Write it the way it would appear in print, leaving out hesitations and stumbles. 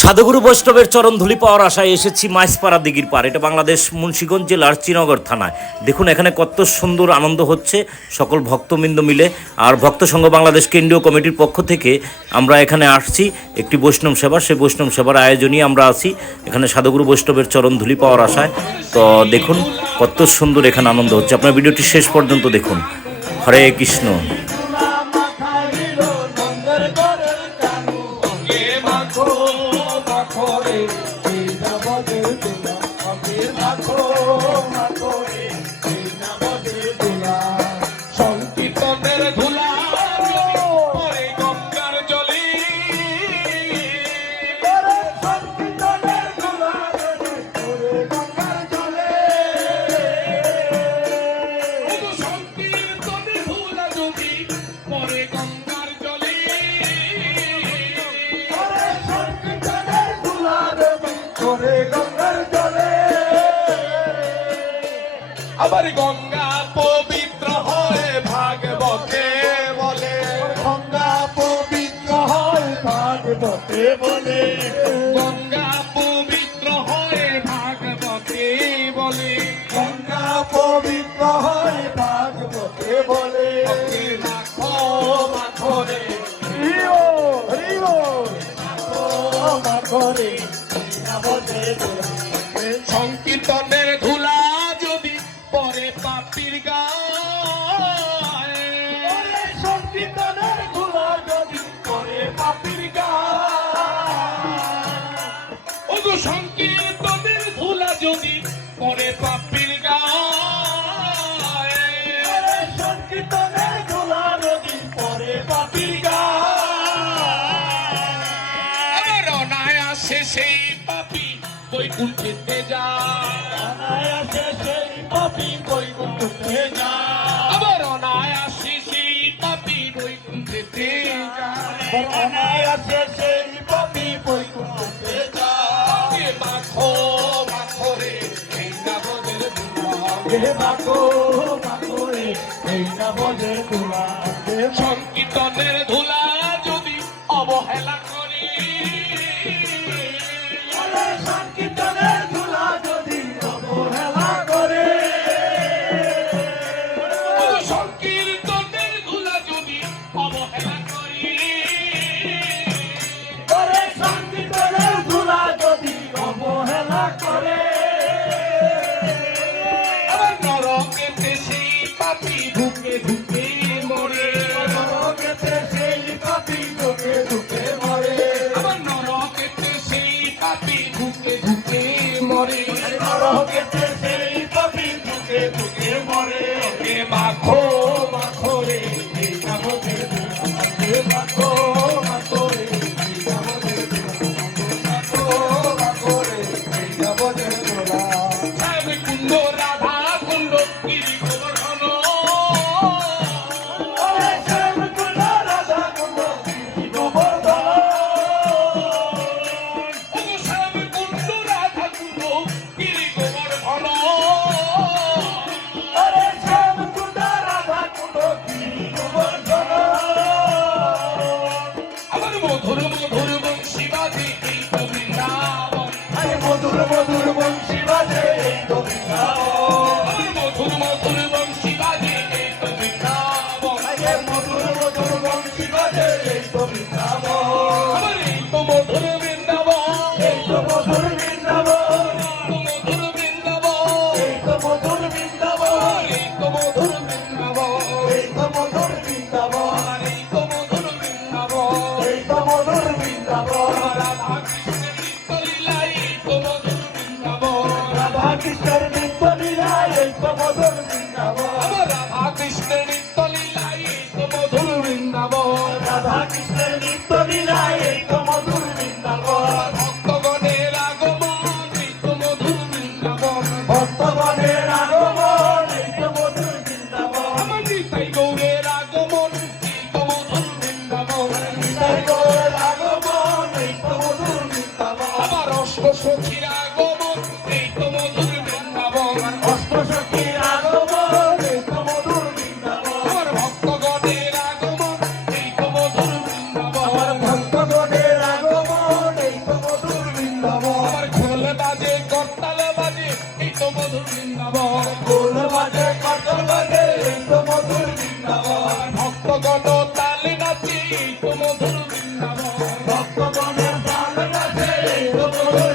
সাধুগুরু বৈষ্ণবের চরণধুলি পাওয়ার আশায় এসেছি মাইজপাড়া দিঘির পার। এটা বাংলাদেশ মুন্সিগঞ্জ জেলার শ্রীনগর থানায়। দেখুন এখানে কত সুন্দর আনন্দ হচ্ছে সকল ভক্তবৃন্দ মিলে। আর ভক্ত সংঘ বাংলাদেশ কেন্দ্রীয় কমিটির পক্ষ থেকে আমরা এখানে আসছি একটি বৈষ্ণব সেবা, সেই বৈষ্ণব সেবার আয়োজনই আমরা আছি এখানে সাধুগুরু বৈষ্ণবের চরণধুলি পাওয়ার আশায়। তো দেখুন কত সুন্দর এখানে আনন্দ হচ্ছে। আপনার ভিডিওটি শেষ পর্যন্ত দেখুন। হরে কৃষ্ণ। আবার গঙ্গা পবিত্র হয় ভাগবতে বলে, গঙ্গা পবিত্র হয় ভাগবতে বলে, গঙ্গা পবিত্র হয় ভাগবতে বলে, গঙ্গা পবিত্র হয় ভাগবতে বলে। মাখো মাখো রে হরিও হরিও মাখো রে সংকীর্তনের ধুলা যদি পরে পাপির গায়ে, সংকীর্তনের ধুলা যদি পরে পাপির গায়ে, ওগো সংকীর্তনের ধুলা যদি পরে পাপির গায়ে, সংকীর্তনের ধুলা যদি পরে পাপির গায়ে, অনায়াসে সেই পাপি বৈকুণ্ঠেতে যায়, অনায়াসে সেই পাপি বৈকুণ্ঠে যায়, আবার অনায়াসে সেই পাপি বৈকুণ্ঠেতে যায়, অনায়াসে সেই পাপি বৈকুণ্ঠে যায়। মাখো মাখো রে এই নাবদের হে মাখো মাখো রে এই নাবদের ধুলা, সংকীর্তনের ধুলা যদি অবহেলা করি, সংকীর্তনের ধুলা যদি অবহেলা করে, সংকীর্তনের ধুলা যদি অবহেলা করি, সংকীর্তনের ধুলা যদি অবহেলা করে, আবার নরকেতে সেই পাপি ঢুকে ঢুকে মরে, নরকেতে সেই পাপি ঢুকে ঢুকে মরে, আবার নরকেতে সেই পাপি ঢুকে ঢুকে মরে, নরকেতে সেই পাপি ঢুকে ঢুকে মরে। মাখো মাখো রে এই নাবদের ধুলা, হে মাখো মাখো রে এই নাবদের ধুলা, মাখো মাখো রে এই নাবদের ধুলা। শ্যাম কুণ্ড রাধা কুণ্ড গিরি গোবর্ধন, ওরে শ্যামকুণ্ড রাধা কুণ্ড গিরি গোবর্ধন, শ্যাম কুণ্ড রাধা কুণ্ড গিরি গোবর্ধন, ওরে শ্যামকুণ্ড রাধা কুণ্ড গিরি গোবর্ধন। আবার মধুর মধুর বংশী বাজে এই তো বৃন্দাবন, আরে মধুর মধুর বংশী বাজে এই তো বৃন্দাবন, আবার মধুর মধুর বংশী বাজে এই তো বৃন্দাবন, আরে মধুর মধুর বংশী বাজে এই তো বৃন্দাবন, আবার এই তো মধুর বৃন্দাবন, এই তো মধুর বৃন্দাবন, মধুর বৃন্দাবন, এই তো মধুর বৃন্দাবন, এই তো মধুর বৃন্দাবন, এই তো মধুর বৃন্দাবন, এই তো মধুর বৃন্দাবন, এই তো মধুর বৃন্দাবন। রাধা কৃষ্ণের নিত্য লীলা এই তো মধুর বৃন্দাবন, রাধা কৃষ্ণের নিত্য লীলা এই তো মধুর বৃন্দাবন, আবার রাধা কৃষ্ণের নিত্য লীলা এই তো মধুর বৃন্দাবন, রাধা কৃষ্ণের নিত্য লীলা এই তো মধুর বৃন্দাবন, ভক্তগণের আগমন এই তো মধুর বৃন্দাবন, ভক্তগণের আগমন এই তো মধুর বৃন্দাবন, আমার নিতাই গৌরের আগমন এই তো মধুর বৃন্দাবন, নিতাই গৌরের আগমন এই তো মধুর বৃন্দাবন, আবার অষ্ট সখীর আগমন এই তো মধুর বৃন্দাবন, অষ্টসখীর আগমন এই তো মধুর বৃন্দাবন, আমার ভক্তগণের আগমন এই তো মধুর বৃন্দাবন, আমার ভক্তগণের আগমন এই তো মধুর এই রতন